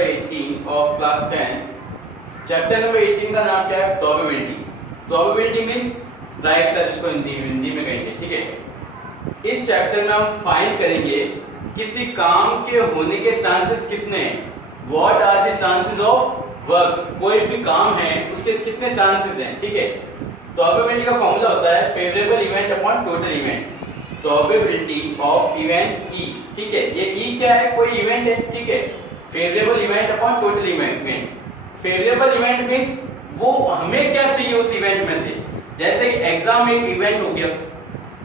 Number 18 of class 10। Chapter number 18 का नाम क्या है? प्रोबेबिलिटी। प्रोबेबिलिटी मींस प्रायिकता, जिसको हिंदी में कहेंगे, ठीक है। इस चैप्टर में हम फाइंड करेंगे किसी काम के होने के चांसेस कितने हैं। What are the chances of work, कोई भी काम है उसके कितने चांसेस हैं, ठीक है। प्रोबेबिलिटी का फॉर्मूला होता है favourable event upon total event, probability of event E, ठीक है। ये ई क्या है? कोई इवेंट है, ठीक है। Favourable event upon total event. Favourable event means वो हमें क्या चाहिए उस इवेंट में से। जैसे कि एग्जाम एक इवेंट हो गया,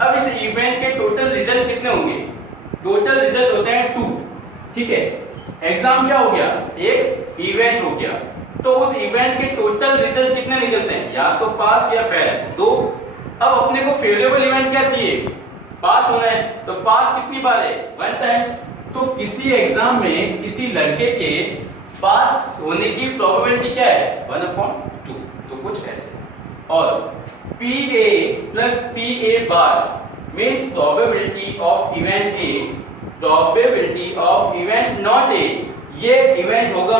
अब इस इवेंट के टोटल रिजल्ट कितने होंगे? टोटल रिजल्ट होते हैं 2, ठीक है। एग्जाम क्या हो गया? एक इवेंट हो गया, तो उस इवेंट के टोटल रिजल्ट कितने निकलते हैं? या तो पास या फेल, 2। अब अपने को फेवरेबल इवेंट क्या चाहिए? पास होना है, तो पास कितनी बार है? 1 टाइम। तो किसी एग्जाम में किसी लड़के के पास होने की प्रोबेबिलिटी क्या है? 1/2। तो कुछ ऐसे। और PA plus PA bar means probability of event A, probability of event not A। ये इवेंट होगा,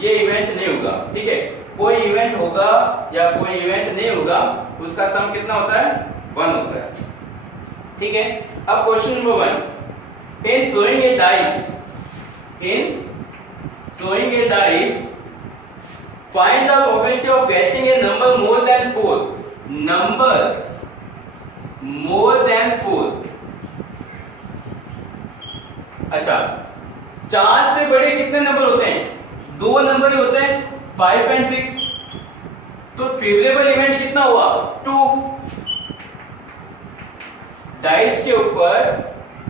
ये इवेंट नहीं होगा, ठीक है। कोई इवेंट होगा या कोई इवेंट नहीं होगा, उसका सम कितना होता है? 1 होता है, ठीक है। अब question number 1, in throwing A dice find the probability of getting a number more than 4। number more than 4, अच्छा, 4 से बड़े कितने नंबर होते हैं? 2 नंबर ही होते हैं, 5 और 6। तो फेवरेबल इवेंट कितना हुआ? 2। डाइस के ऊपर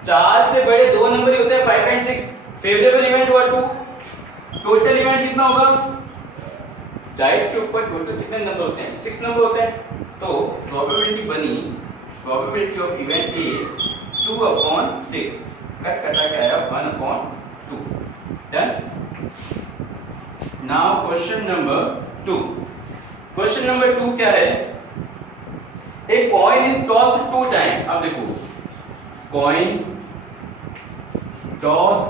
4 से बड़े 2 नंबर ही होते हैं, 5 और 6। फेवरेबल इवेंट हुआ 2। टोटल इवेंट कितना होगा? डाइस के ऊपर टोटल कितने नंबर होते हैं? 6 नंबर होते हैं। तो प्रोबेबिलिटी बनी, probability of event A 2/6, cut कटा के आया 1/2। Done. Now question number 2। Question number 2 क्या है? A coin is tossed 2 time. अब देखो, कॉइन टॉस्ड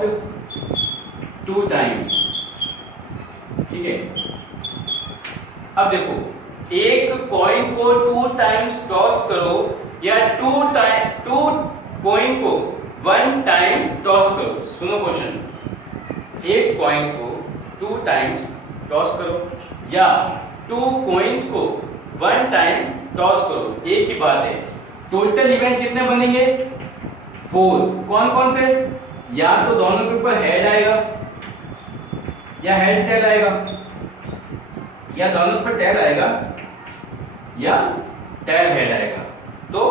2 टाइम्स, ठीक है। अब देखो, एक कॉइन को 2 टाइम्स टॉस करो या 2 कॉइन को 1 टाइम टॉस करो। सुनो क्वेश्चन, एक कॉइन को 2 टाइम्स टॉस करो या 2 कॉइन्स को 1 टाइम टॉस करो, एक ही बात है। टोटल इवेंट कितने बनेंगे? 4। कौन कौन से? या तो दोनों के ऊपर हेड आएगा या हेड टेल आएगा, या दोनों पर टेल आएगा या टेल हेड आएगा। तो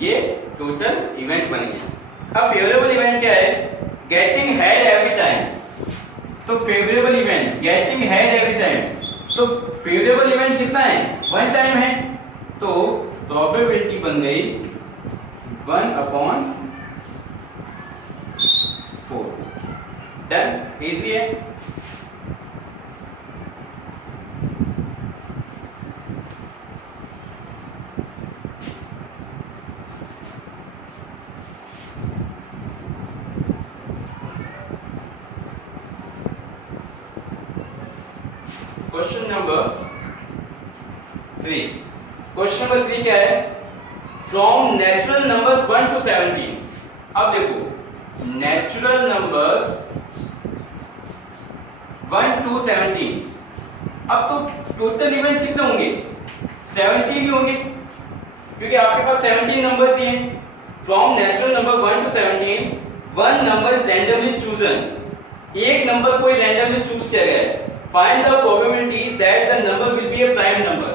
ये टोटल इवेंट बनेंगे। अब फेवरेबल इवेंट क्या है? Getting head every time. तो favourable event getting head every time, तो फेवरेबल इवेंट कितना है? 1 टाइम है। तो प्रोबेबिलिटी बन गई 1/4। डन। इजी है। Question number 3। क्वेश्चन नंबर 3 क्या है? From natural numbers 1 to 17। अब देखो, नेचुरल नंबर्स 1 to 17। अब तो टोटल इवेंट कितने होंगे? 17 ही होंगे, क्योंकि आपके पास 17 नंबर्स ही हैं। From natural number 1 to 17, 1 number is randomly chosen. एक नंबर कोई रैंडमली चूज किया गया है। Find the probability that the number will be a prime number।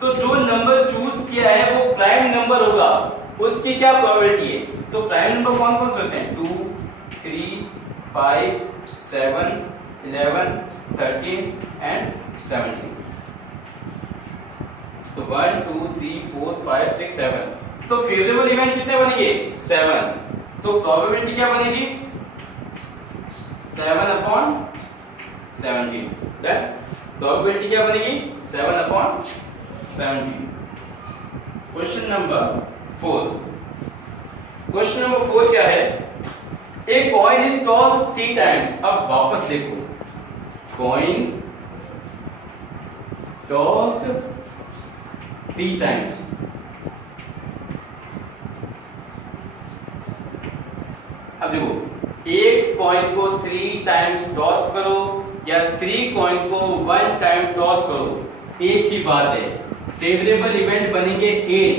तो जो नंबर चूज किया है वो प्राइम नंबर होगा, उसकी क्या प्रोबेबिलिटी है? तो प्राइम नंबर कौन कौन से होते हैं? 2, 3, 5, 7, 11, 13 and 17। तो 1 2 3 4 5 6 7। तो फेवरेबल इवेंट कितने बनेंगे? 7। तो प्रोबेबिलिटी क्या बनेगी? 7/17। डन। प्रोबेबिलिटी क्या बनेगी? 7/17। Question number 4। क्वेश्चन नंबर 4 क्या है? A coin is tossed 3 times. अब वापस देखो, coin tossed 3 times. अब देखो, एक कॉइन को 3 टाइम्स टॉस करो या 3 कॉइन को 1 टाइम टॉस करो, एक ही बात है। फेवरेबल इवेंट बनेंगे एक।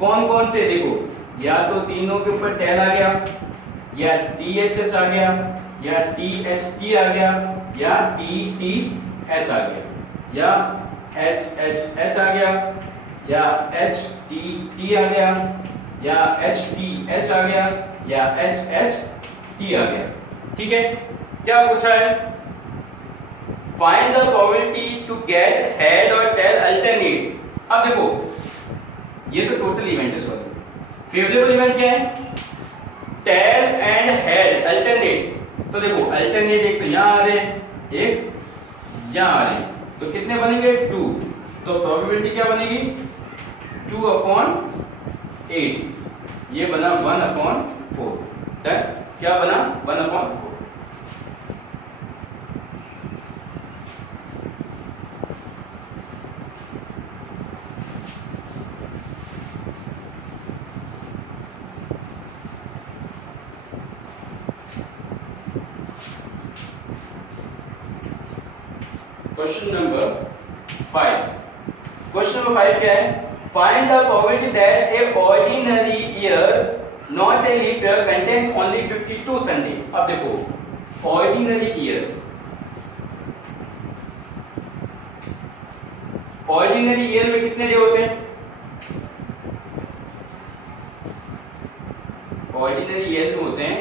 कौन कौन से देखो, या तो तीनों के ऊपर टेल आ गया, या THH आ गया, या THT आ गया, या TTH आ गया, या HHH आ गया, या HTT आ गया, या HTH आ गया, या HHT आ गया। ठीक है, क्या पूछा है? Find the probability to get head और टेल अल्टरनेट। अब देखो, ये तो टोटल इवेंट है, सॉरी। फेवरेबल इवेंट क्या है? Tail and head alternate. तो देखो, अल्टरनेट एक तो यहां आ रहे हैं, एक यहां आ रहे हैं, तो कितने बनेंगे? 2। तो प्रोबेबिलिटी क्या बनेगी? 2/8। ये बना 1/4। डन? क्या बना? 1/4। Question number 5। क्वेश्चन नंबर 5 क्या है? Find the probability that a ordinary year not a leap year contains only 52 Sunday. अब देखो, ऑर्डिनरी ईयर, ऑर्डिनरी ईयर में कितने डे होते हैं? ऑर्डिनरी ईयर में होते हैं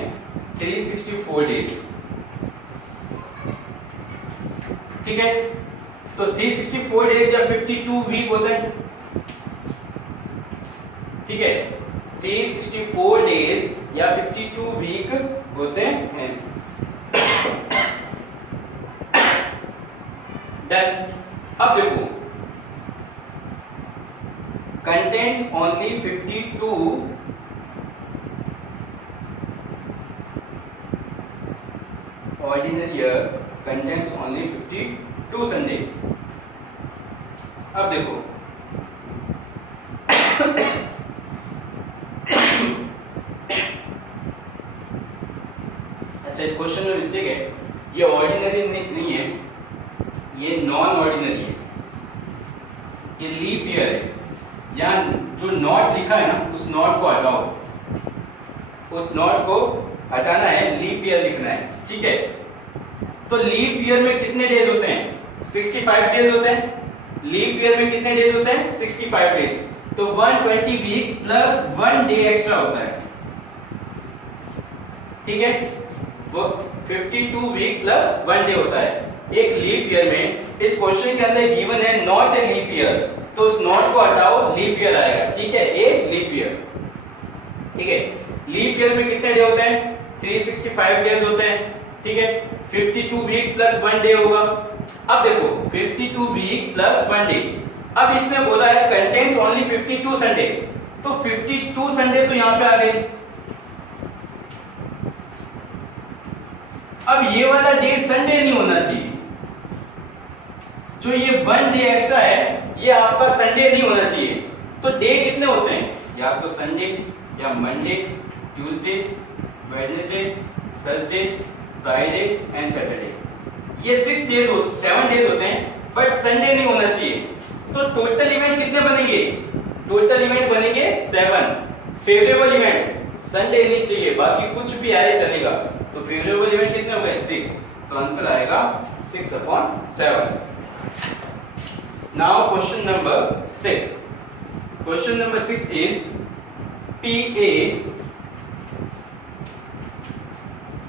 364 डेज। ठीक है, तो 364 डेज या 52 वीक होते हैं। ठीक है, 364 डेज या 52 वीक होते हैं। डन। अब देखो, contains only 52 ordinary year contains only 52 Sunday. अब देखो, अच्छा, इस क्वेश्चन में मिस्टेक है। ये ऑर्डिनरी नहीं है, ये नॉन ऑर्डिनरी है, ये लीप ईयर है। यहाँ जो नॉट लिखा है ना, उस नॉट को हटाओ, उस नॉट को हटाना है, लीप ईयर लिखना है। ठीक है, तो लीप ईयर में कितने डेज होते हैं? 65 डेज होते हैं। लीप ईयर में कितने डेज होते हैं? 65 डेज। तो 120 वीक प्लस 1 डे एक्स्ट्रा होता है। ठीक है, वो 52 वीक प्लस 1 डे होता है एक लीप ईयर में। इस क्वेश्चन के अंदर गिवन है नॉट ए लीप ईयर, तो उस नॉट को हटाओ, लीप ईयर आएगा। ठीक है, ए लीप ईयर। ठीक है, लीप ईयर में कितने डे होते हैं? 365 डेज होते हैं। ठीक है, 52 वीक प्लस 1 डे होगा। अब देखो, 52 वीक प्लस 1 डे। अब इसमें बोला है कंटेन्स ओनली 52 संडे, तो 52 संडे तो यहां पे आ गए। अब ये वाला डे संडे नहीं होना चाहिए, जो ये 1 डे एक्स्ट्रा है ये आपका संडे नहीं होना चाहिए। तो डे कितने होते हैं? या तो संडे, या Monday, Tuesday, Wednesday, Thursday, Friday and Saturday. ये 7 डेज होते हैं, बट संडे नहीं होना चाहिए। तो टोटल इवेंट कितने बनेंगे? टोटल इवेंट बनेंगे 7। फेवरेबल इवेंट संडे नहीं चाहिए, बाकी कुछ भी आए चलेगा। तो फेवरेबल इवेंट कितने हो गए? 6। तो आंसर आएगा 6/7। Now question number 6। Question number 6 is PA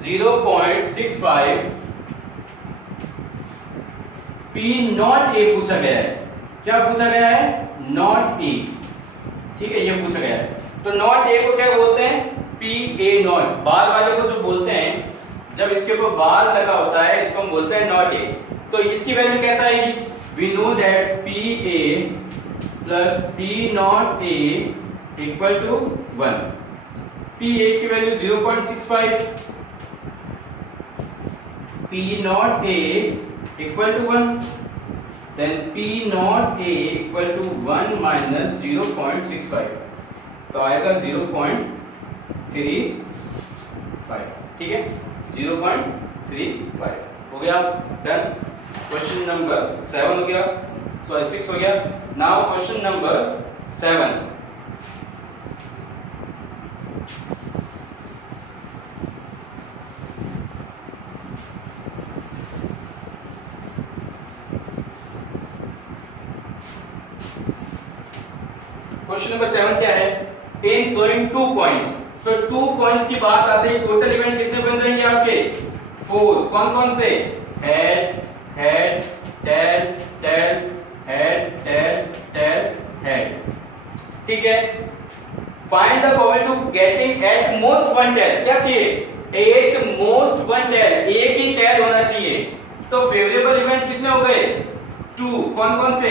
0.65 P not A पूछा गया है। क्या पूछा गया है? Not A। ठीक है, ये पूछा गया है। तो नॉट A को क्या बोलते हैं? PA not. बार वाले को जो बोलते हैं, जब इसके ऊपर बार लगा होता है, इसको हम बोलते हैं नॉट A। तो इसकी वैल्यू कैसा आएगी? We know that PA plus P not A equal to 1। PA की value 0.65, P not A equal to 1, then P not A equal to 1 minus 0.65, तो आएगा 0.35, ठीक है, 0.35 हो गया, डन। क्वेश्चन नंबर 7 हो गया, सॉरी 6 हो गया। Now question number 7, question number 7 क्या है, इन थ्रोइंग 2 कॉइंस, तो 2 कॉइंस की बात आते ही टोटल इवेंट कितने बन जाएंगे आपके, 4। कौन कौन से, head head tail tail head tail tail head, ठीक है। Find the probability to getting at most one tail, क्या चाहिए, एट मोस्ट वन टेल, एक ही टेल होना चाहिए। तो फेवरेबल इवेंट कितने हो गए, 2। कौन कौन से,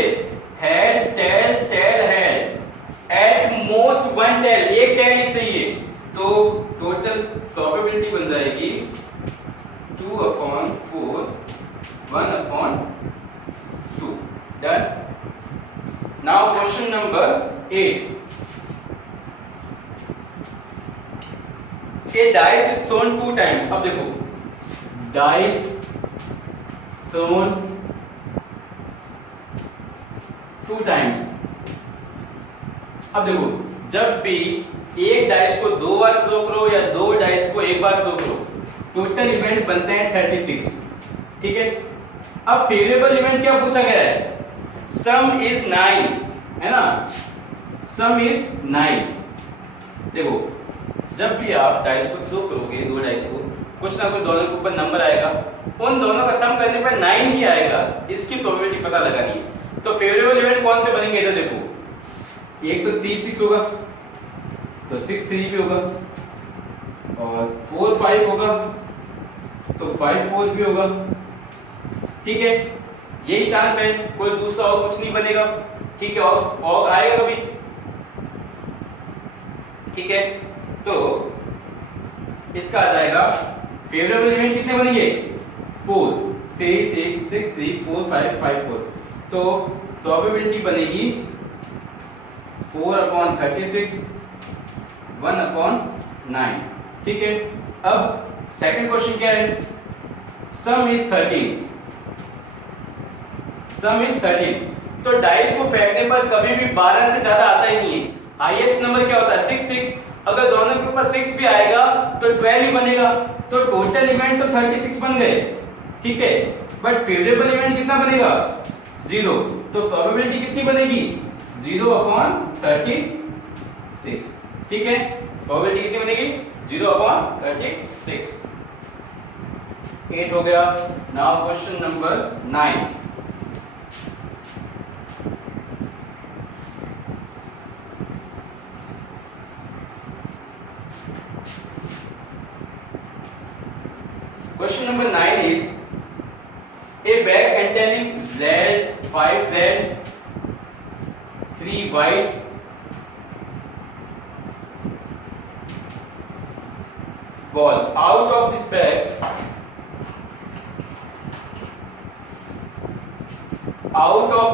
head tail tail head, at most one tail, एक टेल ही चाहिए, तो टोटल प्रोबेबिलिटी बन जाएगी 2/4 1/2, done. Now question number 8, a dice is thrown 2 times, अब देखो dice thrown 2 times, अब देखो जब भी एक डाइस को 2 बार थ्रो करो या 2 डाइस को एक बार थ्रो करो, टोटल इवेंट बनते हैं 36, ठीक है। अब फेवरेबल इवेंट क्या पूछा गया है, सम इज 9, है ना, सम इज 9। देखो जब भी आप डाइस को थ्रो करोगे, 2 डाइस को, कुछ ना कुछ दोनों के ऊपर नंबर आएगा, उन दोनों का सम करने पर 9 ही आएगा, इसकी प्रोबेबिलिटी पता लगानी है। तो फेवरेबल इवेंट कौन से बनेंगे, इधर देखो, एक तो 3 6 होगा, तो 6 3 भी होगा, और 4 5 होगा, तो 5 4 भी होगा, ठीक है। यही चांस है, कोई दूसरा और कुछ नहीं बनेगा, ठीक है, और आएगा कभी, ठीक है। तो इसका आ जाएगा फेवरेबल इवेंट कितने बनेंगे, 4 3 6 6 3 4 5 5 4, तो प्रोबेबिलिटी बनेगी 4/36 1/9, ठीक है। अब सेकंड क्वेश्चन क्या है, सम इज 13, सम इज 13, तो डाइस को फेंकने पर कभी भी 12 से ज्यादा आता ही नहीं है, हाईएस्ट नंबर क्या होता है 6 6, अगर दोनों के ऊपर 6 भी आएगा तो 12 ही बनेगा, तो टोटल इवेंट तो 36 बन गए, ठीक है। बट फेवरेबल इवेंट कितना बनेगा, 0, तो प्रोबेबिलिटी कितनी बनेगी 0/36, ठीक है। प्रोबेबिलिटी कितनी बनेगी 0/36, 8 हो गया। Now question number 9, Question number 9 is a bag containing red, 5 red, 3 white, balls. Out of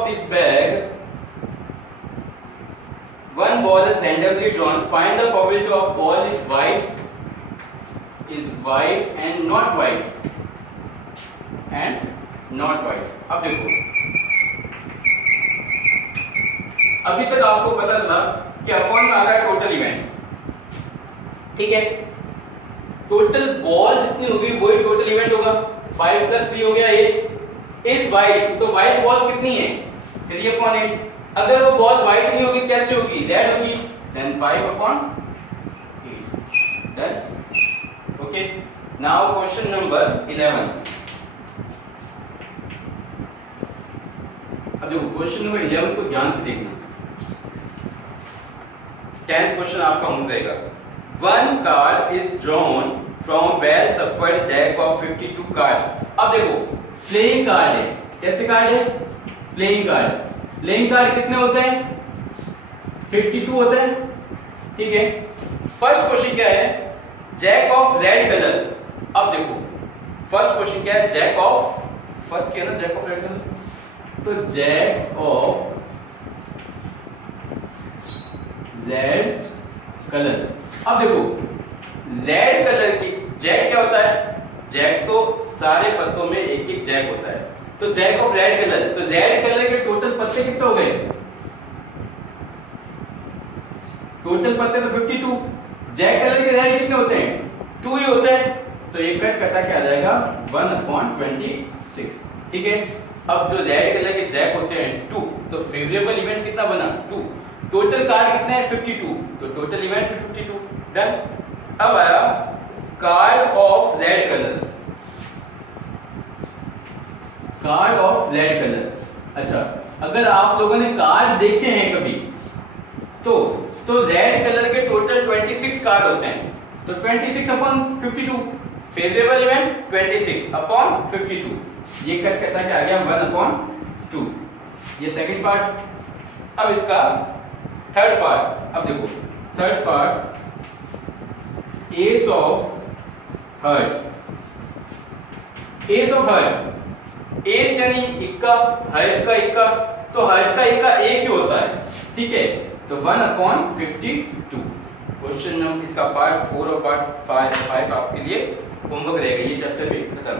this bag, one ball is randomly drawn. Find the probability of ball is white and not white अब देखो, अभी तक आपको पता चला कि upon में आता है टोटल इवेंट, ठीक है। टोटल बॉल जितनी होगी वही टोटल इवेंट होगा, 5 + 3 हो गया 8, इज वाइट, तो वाइट बॉल्स कितनी है 3/8, अगर वो बॉल वाइट नहीं होगी कैसे होगी, रेड होगी, then 5/8, done, okay. Now question number 11, अब देखो क्वेश्चन नंबर 11 को ध्यान से देखना, 10th क्वेश्चन आपका होम रहेगा। One card is drawn from well shuffled deck of 52 cards. अब देखो प्लेइंग कार्ड है, कैसे कार्ड है, प्लेइंग कार्ड। प्लेइंग कार्ड कितने होते हैं 52 होते हैं, ठीक है। फर्स्ट क्वेश्चन क्या है, जैक ऑफ रेड कलर। अब देखो फर्स्ट क्वेश्चन क्या है, जैक ऑफ फर्स्ट किया ना जैक ऑफ रेड कलर, तो जैक ऑफ रेड कलर। अब देखो रेड कलर की जैक क्या होता है, जैक तो सारे पत्तों में एक एक जैक होता है, तो जैक ऑफ रेड कलर, तो रेड कलर के टोटल पत्ते कितने हो गए, टोटल पत्ते तो 52, जैक कलर के रेड कितने होते हैं, 2 ही होते हैं, तो ये कट कटा के आ जाएगा 1/26, ठीक है। अब जो रेड कलर के जैक होते हैं 2, तो फेवरेबल इवेंट कितना बना 2, टोटल कार्ड कितने हैं 52, तो टोटल इवेंट भी 52, डन। अब आया card of red colour, card of red colour. अच्छा, अगर आप लोगों ने कार्ड देखे हैं कभी तो रेड कलर के टोटल 26 कार्ड होते हैं, तो 26/52, फेवरेबल इवेंट 26/52, ये कट करता क्या आ गया 1/2, ये सेकंड पार्ट। अब इसका थर्ड पार्ट, अब देखो third part, S of heart, S of heart, S यानी इक्का, हार्ट का इक्का, तो हार्ट का इक्का एक ही होता है, ठीक है, तो 1/52। क्वेश्चन नंबर इसका पार्ट 4 और पार्ट 5 आपके लिए होमवर्क रहेगा, ये चैप्टर भी खत्म।